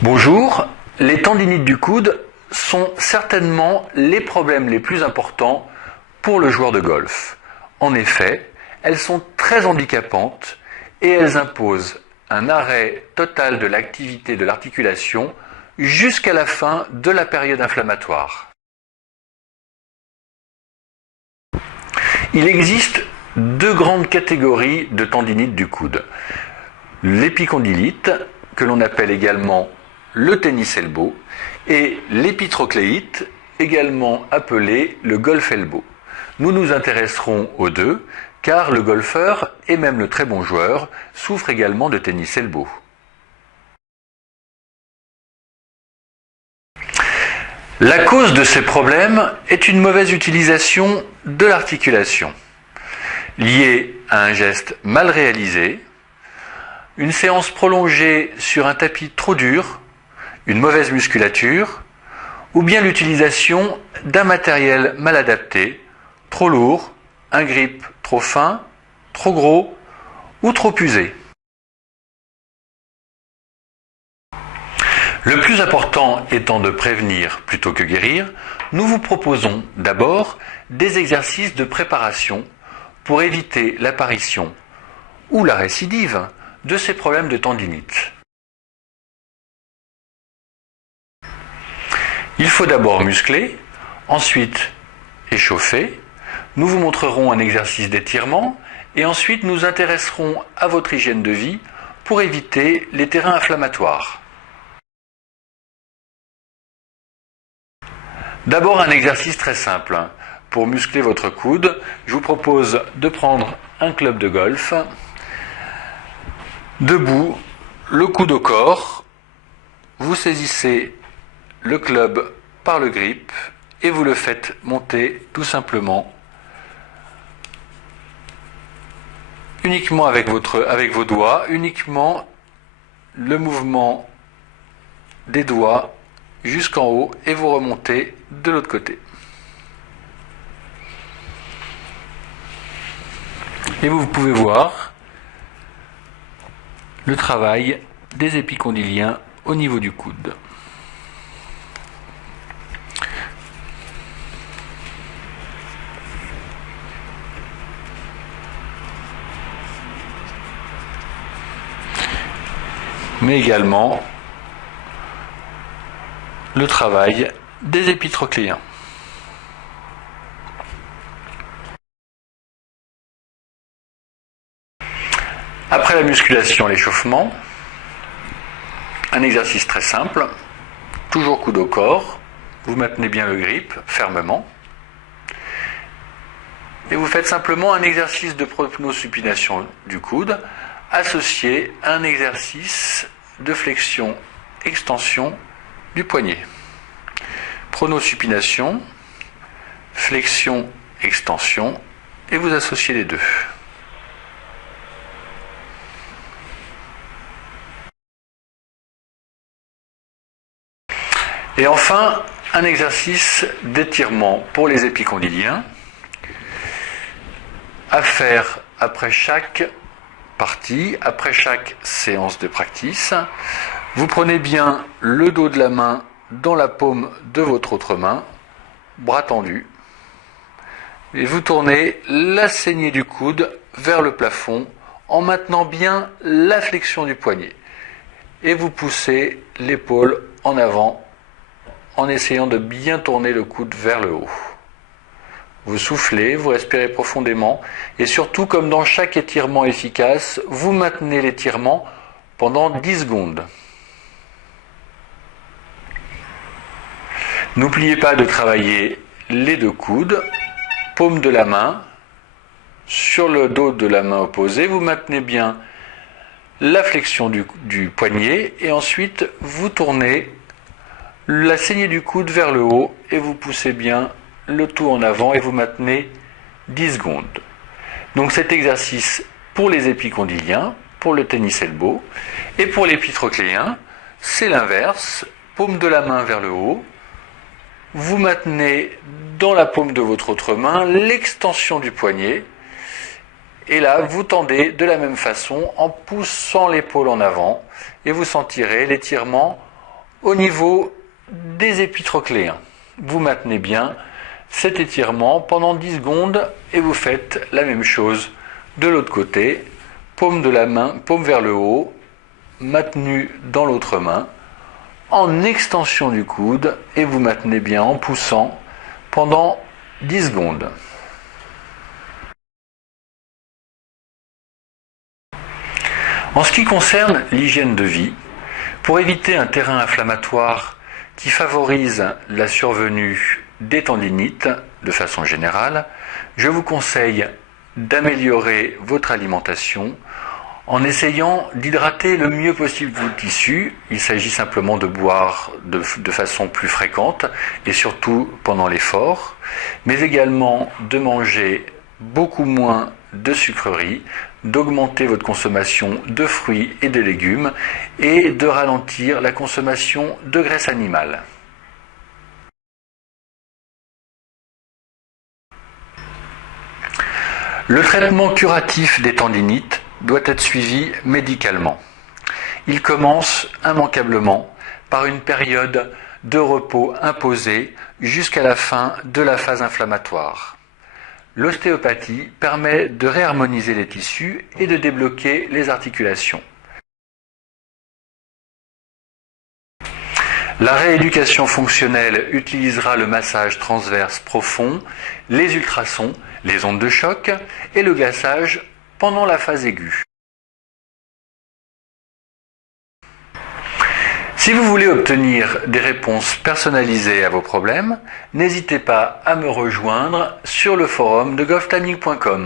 Bonjour, les tendinites du coude sont certainement les problèmes les plus importants pour le joueur de golf. En effet, elles sont très handicapantes et elles imposent un arrêt total de l'activité de l'articulation jusqu'à la fin de la période inflammatoire. Il existe deux grandes catégories de tendinites du coude. L'épicondylite, que l'on appelle également le tennis elbow, et l'épitrocléite, également appelé le golf elbow. Nous nous intéresserons aux deux, car le golfeur, et même le très bon joueur, souffre également de tennis elbow. La cause de ces problèmes est une mauvaise utilisation de l'articulation, liée à un geste mal réalisé, une séance prolongée sur un tapis trop dur, une mauvaise musculature, ou bien l'utilisation d'un matériel mal adapté, trop lourd, un grip trop fin, trop gros ou trop usé. Le plus important étant de prévenir plutôt que guérir, nous vous proposons d'abord des exercices de préparation pour éviter l'apparition ou la récidive de ces problèmes de tendinite. Il faut d'abord muscler, ensuite échauffer. Nous vous montrerons un exercice d'étirement et ensuite nous intéresserons à votre hygiène de vie pour éviter les terrains inflammatoires. D'abord un exercice très simple. Pour muscler votre coude, je vous propose de prendre un club de golf, debout, le coude au corps, vous saisissez le club par le grip et vous le faites monter tout simplement uniquement avec vos doigts, uniquement le mouvement des doigts jusqu'en haut et vous remontez de l'autre côté. Et vous pouvez voir le travail des épicondyliens au niveau du coude. Mais également le travail des épitrocléiens. Après la musculation, l'échauffement, un exercice très simple, toujours coude au corps, vous maintenez bien le grip fermement et vous faites simplement un exercice de pronosupination du coude associé à un exercice de flexion-extension du poignet. Pronosupination, flexion-extension et vous associez les deux. Et enfin, un exercice d'étirement pour les épicondyliens à faire après chaque partie, après chaque séance de practice. Vous prenez bien le dos de la main dans la paume de votre autre main, bras tendu, et vous tournez la saignée du coude vers le plafond en maintenant bien la flexion du poignet. Et vous poussez l'épaule en avant en essayant de bien tourner le coude vers le haut. Vous soufflez, vous respirez profondément et surtout, comme dans chaque étirement efficace, vous maintenez l'étirement pendant 10 secondes. N'oubliez pas de travailler les deux coudes, paume de la main, sur le dos de la main opposée, vous maintenez bien la flexion du poignet et ensuite vous tournez la saignée du coude vers le haut et vous poussez bien le tout en avant et vous maintenez 10 secondes. Donc cet exercice pour les épicondyliens, pour le tennis elbow, et pour l'épitrocléien, c'est l'inverse, paume de la main vers le haut, vous maintenez dans la paume de votre autre main l'extension du poignet, et là vous tendez de la même façon en poussant l'épaule en avant, et vous sentirez l'étirement au niveau des épitrocléens. Vous maintenez bien cet étirement pendant 10 secondes et vous faites la même chose de l'autre côté. Paume de la main, paume vers le haut, maintenue dans l'autre main, en extension du coude et vous maintenez bien en poussant pendant 10 secondes. En ce qui concerne l'hygiène de vie, pour éviter un terrain inflammatoire qui favorise la survenue des tendinites de façon générale, je vous conseille d'améliorer votre alimentation en essayant d'hydrater le mieux possible vos tissus. Il s'agit simplement de boire de façon plus fréquente et surtout pendant l'effort, mais également de manger beaucoup moins de sucreries, d'augmenter votre consommation de fruits et de légumes et de ralentir la consommation de graisse animale. Le traitement curatif des tendinites doit être suivi médicalement. Il commence immanquablement par une période de repos imposée jusqu'à la fin de la phase inflammatoire. L'ostéopathie permet de réharmoniser les tissus et de débloquer les articulations. La rééducation fonctionnelle utilisera le massage transverse profond, les ultrasons, les ondes de choc et le glaçage pendant la phase aiguë. Si vous voulez obtenir des réponses personnalisées à vos problèmes, n'hésitez pas à me rejoindre sur le forum de golftanning.com.